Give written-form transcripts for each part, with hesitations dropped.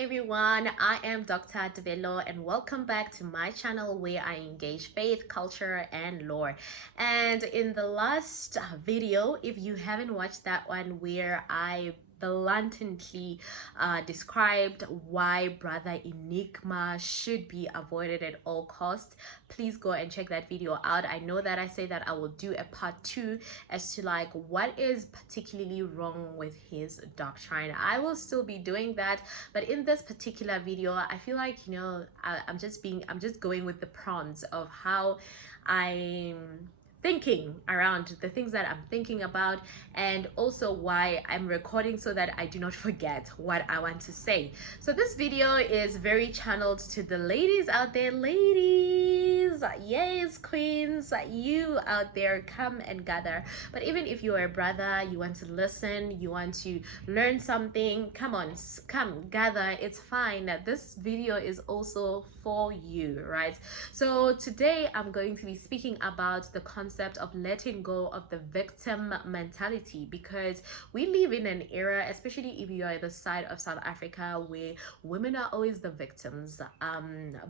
everyone, I am Dr. Develo and welcome back to my channel where I engage faith, culture and lore. And in the last video, if you haven't watched that one where I bluntly described why Brother Enigma should be avoided at all costs, please go and check that video out. I know that I say that I will do a part 2 as to like what is particularly wrong with his doctrine. I will still be doing that, but in this particular video I feel like I'm just going with the prompts of how I'm thinking around the things that I'm thinking about, and also why I'm recording so that I do not forget what I want to say. So this video is very channeled to the ladies out there. Ladies, yes, queens, you out there, come and gather. But even if you're a brother, you want to listen, you want to learn something, come on, come gather, it's fine. This video is also for you, right? So today I'm going to be speaking about the concept of letting go of the victim mentality, because we live in an era, especially if you are the side of South Africa, where women are always the victims,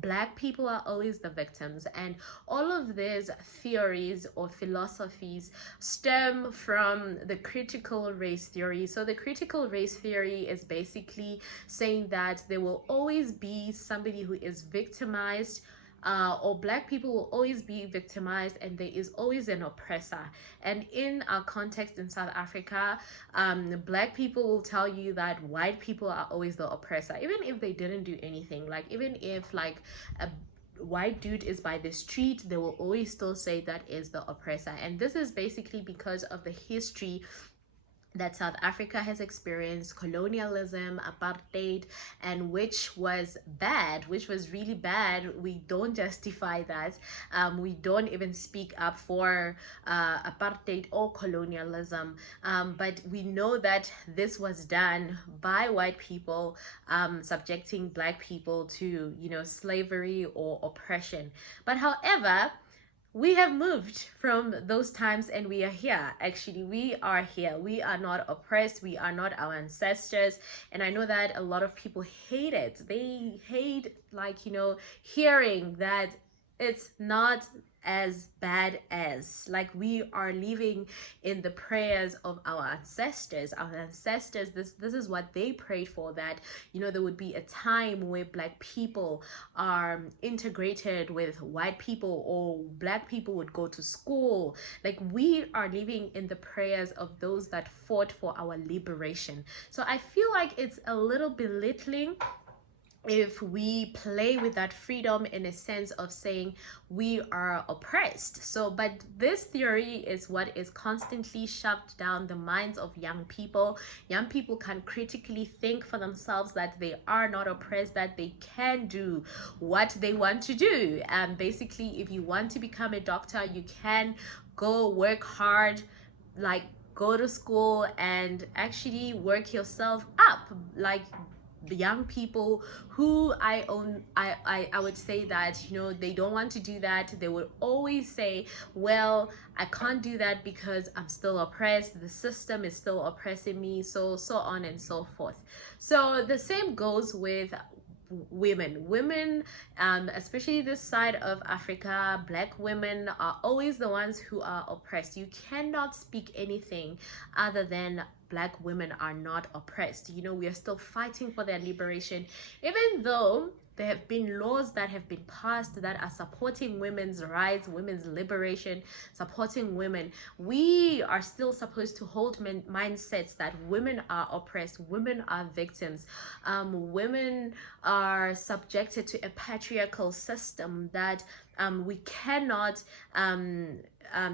black people are always the victims, and all of these theories or philosophies stem from the critical race theory. So the critical race theory is basically saying that there will always be somebody who is victimized, or black people will always be victimized, and there is always an oppressor. And in our context in South Africa, black people will tell you that white people are always the oppressor, even if they didn't do anything. Like even if like a white dude is by the street, they will always still say that is the oppressor. And this is basically because of the history that South Africa has experienced, colonialism, apartheid, and which was bad, which was really bad. We don't justify that. We don't even speak up for apartheid or colonialism, but we know that this was done by white people, subjecting black people to, slavery or oppression. But however, we have moved from those times and we are here. Actually, we are here. We are not oppressed. We are not our ancestors. And I know that a lot of people hate it. They hate, like, hearing that it's not as bad as, like, we are living in the prayers of our ancestors. This is what they prayed for, that there would be a time where black people are integrated with white people, or black people would go to school. Like, we are living in the prayers of those that fought for our liberation. So I feel like it's a little belittling if we play with that freedom in a sense of saying we are oppressed. So, but this theory is what is constantly shoved down the minds of young people. Young people can critically think for themselves that they are not oppressed, that they can do what they want to do. And basically, if you want to become a doctor, you can go work hard, like go to school and actually work yourself up. Like, the young people who I would say that they don't want to do that, they would always say, well, I can't do that because I'm still oppressed, the system is still oppressing me, so on and so forth. So the same goes with women, especially this side of Africa. Black women are always the ones who are oppressed. You cannot speak anything other than black women are not oppressed. We are still fighting for their liberation, even though there have been laws that have been passed that are supporting women's rights, women's liberation, supporting women. We are still supposed to hold mindsets that women are oppressed, women are victims, women are subjected to a patriarchal system that we cannot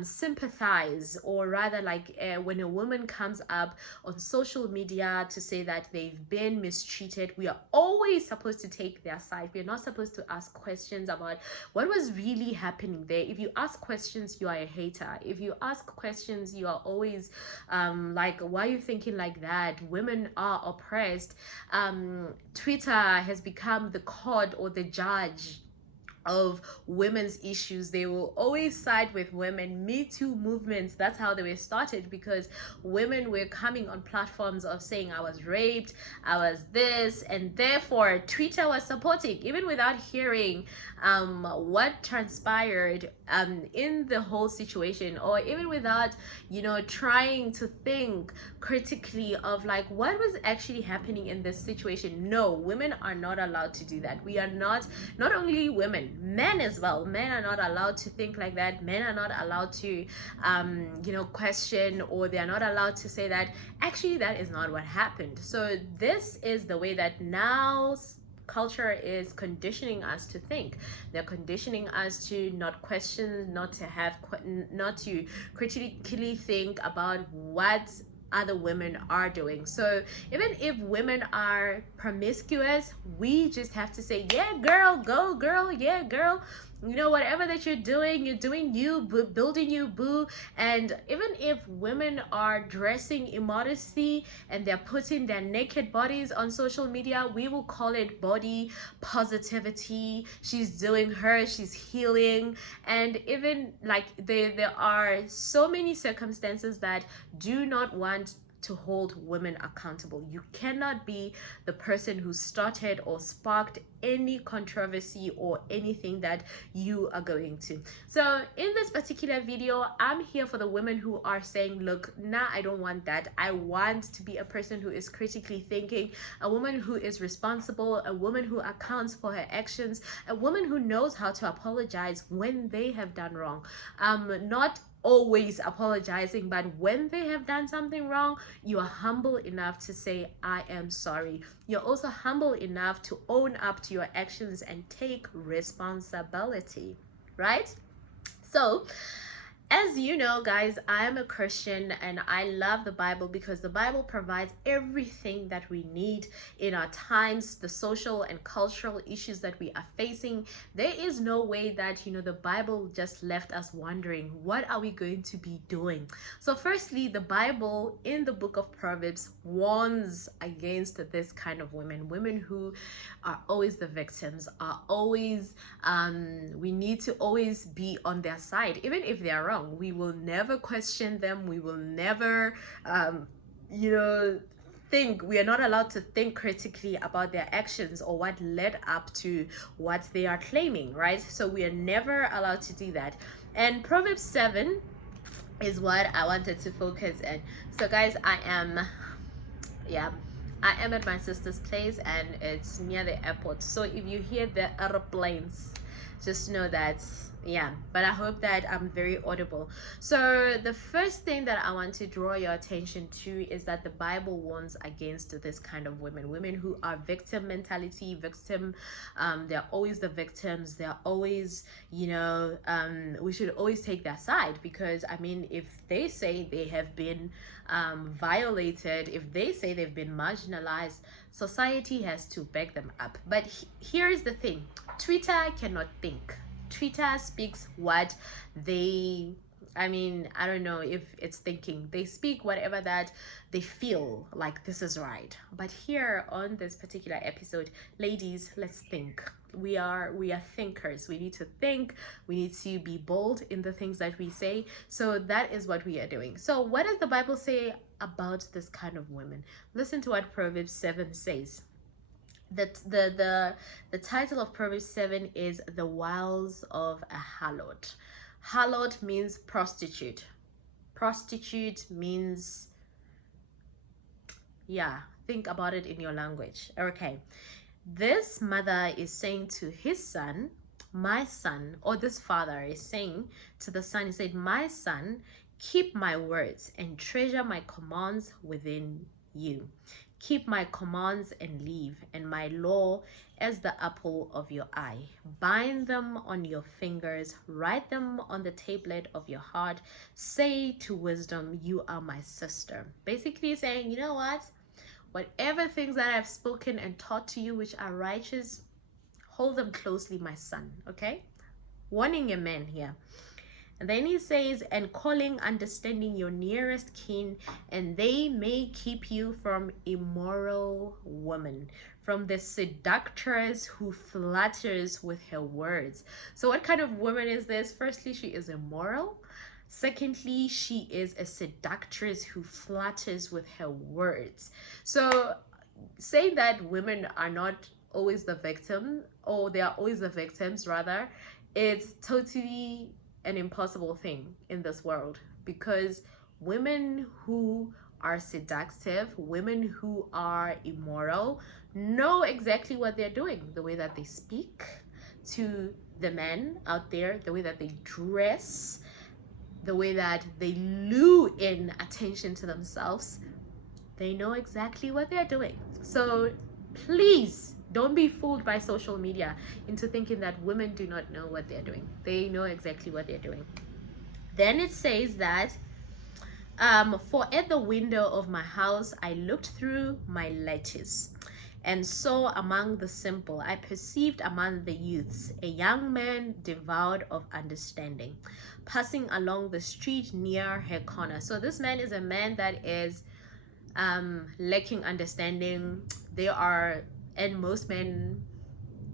sympathize, or rather, like, when a woman comes up on social media to say that they've been mistreated, we are always supposed to take their side. We're not supposed to ask questions about what was really happening there. If you ask questions, you are a hater. If you ask questions, you are always like, why are you thinking like that? Women are oppressed. Twitter has become the court or the judge of women's issues, they will always side with women. Me Too movements, that's how they were started, because women were coming on platforms of saying I was raped, I was this, and therefore Twitter was supporting, even without hearing what transpired in the whole situation, or even without, you know, trying to think critically of like what was actually happening in this situation. No, women are not allowed to do that. We are not only women, men as well. Men are not allowed to think like that. Men are not allowed to you know, question, or they are not allowed to say that actually that is not what happened. So this is the way that now culture is conditioning us to think. They're conditioning us to not question, not to critically think about what other women are doing. So even if women are promiscuous, we just have to say, yeah girl, go girl, yeah girl, you know, whatever that you're doing you, building you, boo. And even if women are dressing immodestly and they're putting their naked bodies on social media, we will call it body positivity. She's doing her, she's healing. And even like there are so many circumstances that do not want to hold women accountable. You cannot be the person who started or sparked any controversy or anything that you are going to. So in this particular video, I'm here for the women who are saying, look, nah, I don't want that. I want to be a person who is critically thinking, a woman who is responsible, a woman who accounts for her actions, a woman who knows how to apologize when they have done wrong. Not always apologizing, but when they have done something wrong, you are humble enough to say I am sorry. You're also humble enough to own up to your actions and take responsibility, right? So as you know, guys, I am a Christian and I love the Bible because the Bible provides everything that we need in our times, the social and cultural issues that we are facing. There is no way that, you know, the Bible just left us wondering, what are we going to be doing? So firstly, the Bible in the book of Proverbs warns against this kind of women who are always the victims, are always, we need to always be on their side, even if they are wrong. We will never question them. We will never you know, we are not allowed to think critically about their actions or what led up to what they are claiming, right? So we are never allowed to do that. And Proverbs 7 is what I wanted to focus on. So guys, I am at my sister's place and it's near the airport. So if you hear the airplanes, just know that, yeah, but I hope that I'm very audible. So the first thing that I want to draw your attention to is that the Bible warns against this kind of women who are victim mentality, they're always the victims. They're always, you know, we should always take their side, because I mean, if they say they have been violated, if they say they've been marginalized, society has to back them up. But here's the thing: Twitter cannot think. Twitter speaks what they, I mean, I don't know if it's thinking. They speak whatever that they feel like this is right. But here on this particular episode, ladies, let's think. We are thinkers. We need to think. We need to be bold in the things that we say. So that is what we are doing. So what does the Bible say about this kind of women? Listen to what Proverbs 7 says. The title of Proverbs 7 is The Wiles of a Harlot. Harlot means prostitute. Prostitute means, yeah, think about it in your language. Okay, this mother is saying to his son, my son, or this father is saying to the son, he said, my son, keep my words and treasure my commands within you. Keep my commands and live, and my law as the apple of your eye. Bind them on your fingers, write them on the tablet of your heart. Say to wisdom, you are my sister. Basically saying, you know what? Whatever things that I've spoken and taught to you which are righteous, hold them closely, my son. Okay? Warning a man here. And then he says, and calling understanding your nearest kin, and they may keep you from immoral woman, from the seductress who flatters with her words. So what kind of woman is this? Firstly, she is immoral. Secondly, she is a seductress who flatters with her words. So saying that women are not always the victim, or they are always the victims rather, it's totally an impossible thing in this world, because women who are seductive, women who are immoral, know exactly what they're doing. The way that they speak to the men out there, the way that they dress, the way that they lure in attention to themselves, they know exactly what they're doing. So please don't be fooled by social media into thinking that women do not know what they're doing. They know exactly what they're doing. Then it says that for at the window of my house I looked through my lattice and saw among the simple, I perceived among the youths a young man devoid of understanding, passing along the street near her corner. So this man is a man that is lacking understanding. And most men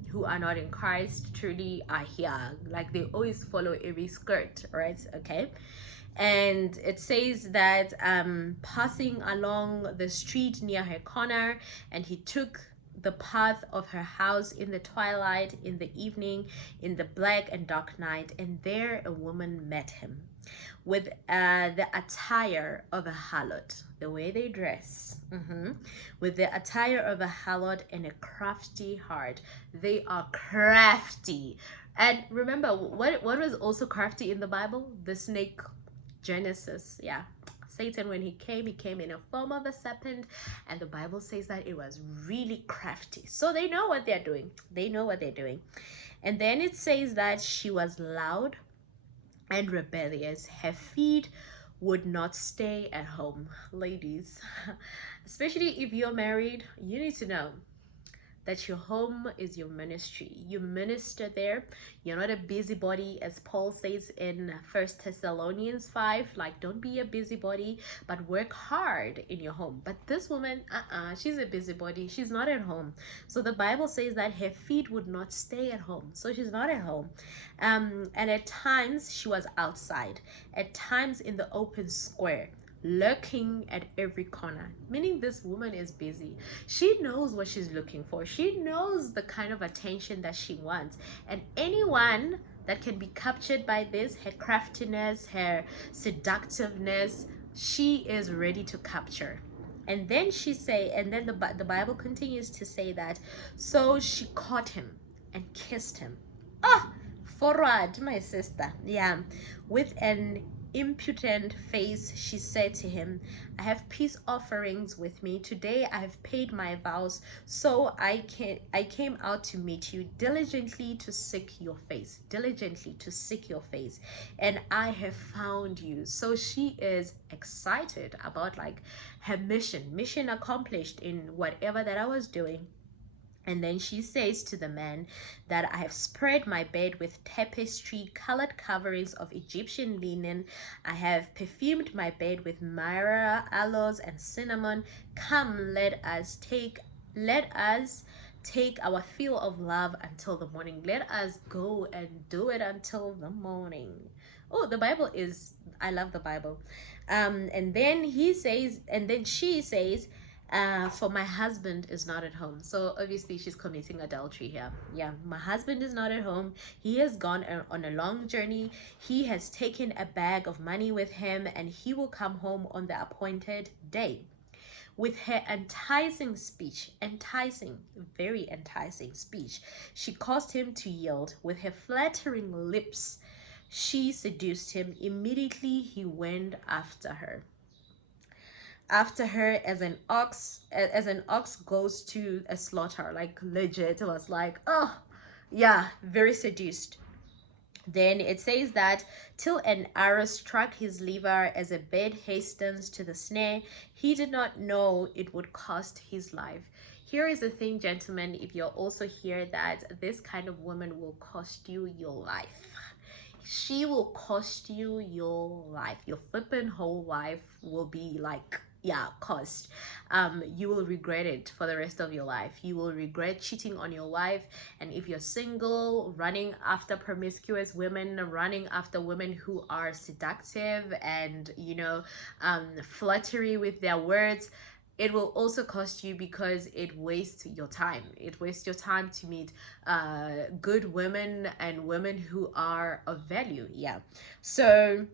who are not in Christ truly are here. Like, they always follow every skirt, right? Okay. And it says that passing along the street near her corner, and he took the path of her house in the twilight, in the evening, in the black and dark night, and there a woman met him with the attire of a harlot, the way they dress, with the attire of a harlot and a crafty heart. They are crafty. And remember, what was also crafty in the Bible? The snake. Genesis, yeah. Satan, when he came in a form of a serpent, and the Bible says that it was really crafty. So they know what they're doing. They know what they're doing. And then it says that she was loud and rebellious. Her feet would not stay at home. Ladies, especially if you're married, you need to know that your home is your ministry. You minister there. You're not a busybody, as Paul says in 1 Thessalonians 5. Like, don't be a busybody, but work hard in your home. But this woman, she's a busybody. She's not at home. So the Bible says that her feet would not stay at home. So she's not at home. And at times she was outside. At times in the open square, lurking at every corner, meaning this woman is busy. She knows what she's looking for. She knows the kind of attention that she wants, and anyone that can be captured by this, her craftiness, her seductiveness, she is ready to capture. And then the Bible continues to say that, so she caught him and kissed him. Forward, my sister. Yeah. With an impudent face she said to him, I have peace offerings with me. Today I have paid my vows, so I came out to meet you, diligently to seek your face, and I have found you. So she is excited about like her mission accomplished in whatever that I was doing. And then she says to the man that I have spread my bed with tapestry colored coverings of Egyptian linen. I have perfumed my bed with myrrh, aloes, and cinnamon. Come, let us take our fill of love until the morning. Let us go and do it until the morning. Oh, the Bible is, I love the Bible. And then she says, for my husband is not at home. So obviously she's committing adultery here. Yeah, my husband is not at home. He has gone on a long journey. He has taken a bag of money with him, and he will come home on the appointed day. With her enticing speech, very enticing speech, she caused him to yield. With her flattering lips, she seduced him. Immediately he went after her as an ox goes to a slaughter. Like, legit, it was like, oh yeah, very seduced. Then it says that till an arrow struck his liver, as a bird hastens to the snare, he did not know it would cost his life. Here is the thing, gentlemen, if you're also here, that this kind of woman will cost you your life. she will cost you your life. Your flipping whole life will be like, yeah, cost. You will regret it for the rest of your life. You will regret cheating on your wife. And if you're single, running after promiscuous women, running after women who are seductive and, you know, flattery with their words, it will also cost you, because it wastes your time. It wastes your time to meet good women and women who are of value. Yeah. So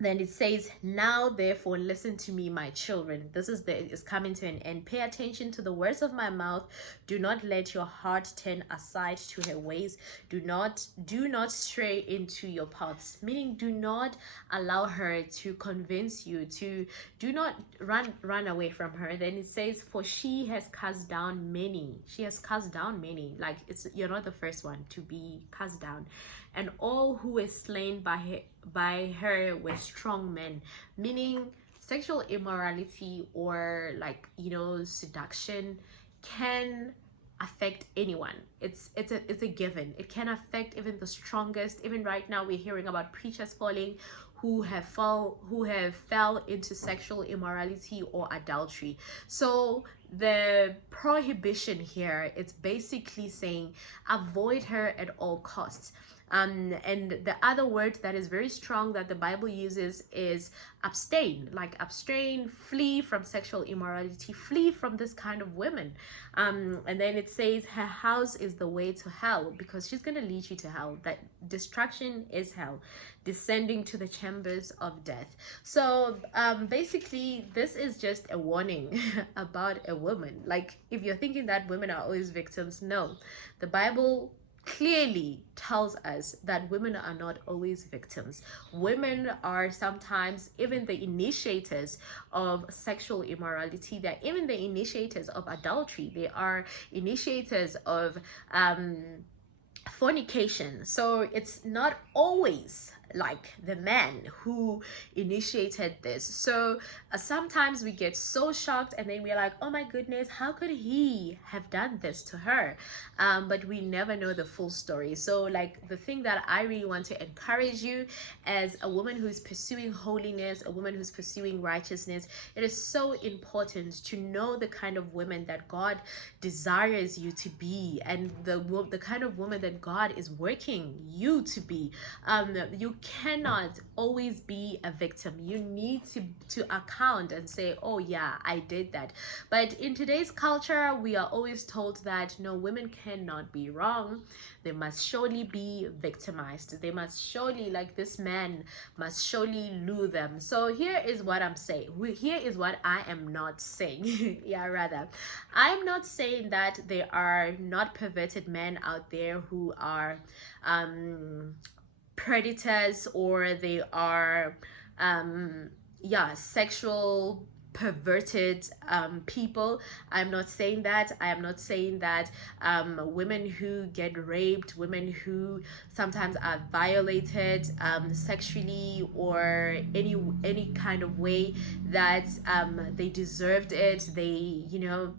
then it says, now therefore listen to me, my children. This is coming to an end. Pay attention to the words of my mouth. Do not let your heart turn aside to her ways. Do not stray into your paths. Meaning, do not allow her to convince you to, do not run away from her. Then it says, for she has cast down many. She has cast down many. Like, you're not the first one to be cast down. And all who were slain by her were strong men. Meaning, sexual immorality, or, like, you know, seduction can affect anyone. It's a given. It can affect even the strongest. Even right now, we're hearing about preachers falling, who have fell into sexual immorality or adultery. So the prohibition here, it's basically saying avoid her at all costs. And the other word that is very strong that the Bible uses is abstain. Like, abstain, flee from sexual immorality, flee from this kind of women. And then it says her house is the way to hell, because she's going to lead you to hell. That destruction is hell, descending to the chambers of death. So basically, this is just a warning about a woman. Like, if you're thinking that women are always victims, no. The Bible clearly tells us that women are not always victims. Women are sometimes even the initiators of sexual immorality. They're even the initiators of adultery. They are initiators of fornication. So it's not always like the man who initiated this. So sometimes we get so shocked, and then we're like, oh my goodness, how could he have done this to her? But we never know the full story. So, like, the thing that I really want to encourage you as a woman who's pursuing holiness, a woman who's pursuing righteousness, it is so important to know the kind of women that God desires you to be, and the kind of woman that God is working you to be. You cannot always be a victim. You need to account and say, oh yeah, I did that. But in today's culture, we are always told that no, women cannot be wrong. They must surely be victimized. They must surely, like, this man must surely lure them. So here is what I'm saying. Here is what I am not saying. Yeah, rather, I'm not saying that there are not perverted men out there who are predators, or they are sexual perverted people. I'm not saying that. I am not saying that women who get raped, women who sometimes are violated sexually, or any kind of way that they deserved it, they, you know,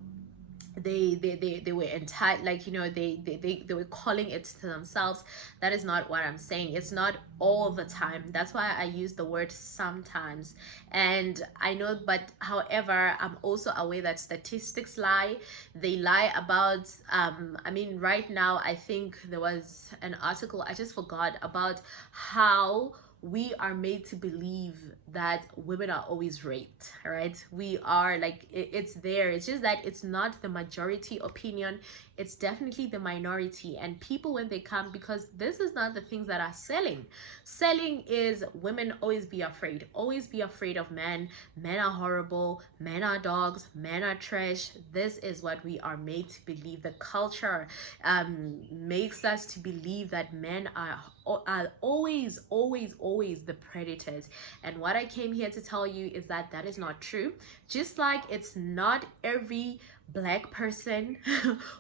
they were entitled, like, you know, they were calling it to themselves. That is not what I'm saying. It's not all the time. That's why I use the word sometimes. And I know, but however, I'm also aware that statistics lie. They lie about I mean, right now, I think there was an article, I just forgot, about how we are made to believe that women are always raped, right? We are, like, it's there. It's just that it's not the majority opinion. It's definitely the minority. And people, when they come, because this is not the things that are selling is women always be afraid of men. Men are horrible, men are dogs, men are trash. This is what we are made to believe. The culture makes us to believe that men are always the predators. And what I came here to tell you is that that is not true. Just like it's not every Black person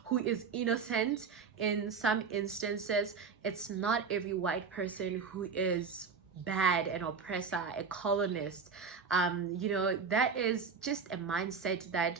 who is innocent in some instances, it's not every white person who is bad, an oppressor, a colonist. You know, that is just a mindset that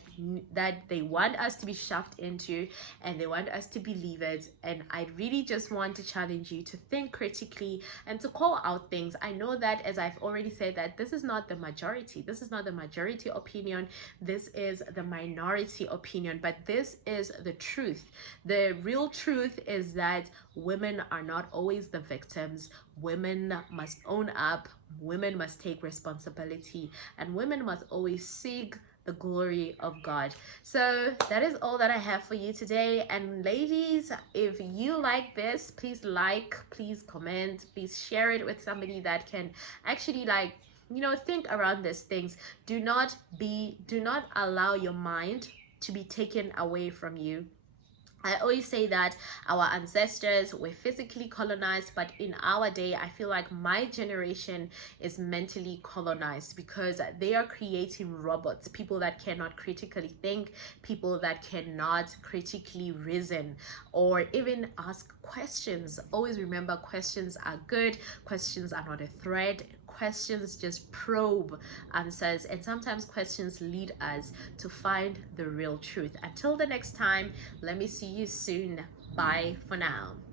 they want us to be shoved into, and they want us to believe it. And I really just want to challenge you to think critically and to call out things. I know that, as I've already said, that this is not the majority. This is not the majority opinion. This is the minority opinion, but this is the truth. The real truth is that women are not always the victims. Women must own up, women must take responsibility, and women must always seek the glory of God. So that is all that I have for you today. And ladies, if you like this, please like, please comment, please share it with somebody that can actually, like, you know, think around these things. Do not allow your mind to be taken away from you. I always say that our ancestors were physically colonized, but in our day, I feel like my generation is mentally colonized, because they are creating robots, people that cannot critically think, people that cannot critically reason or even ask questions. Always remember, questions are good, questions are not a threat. Questions just probe answers, and sometimes questions lead us to find the real truth. Until the next time, let me see you soon. Bye for now.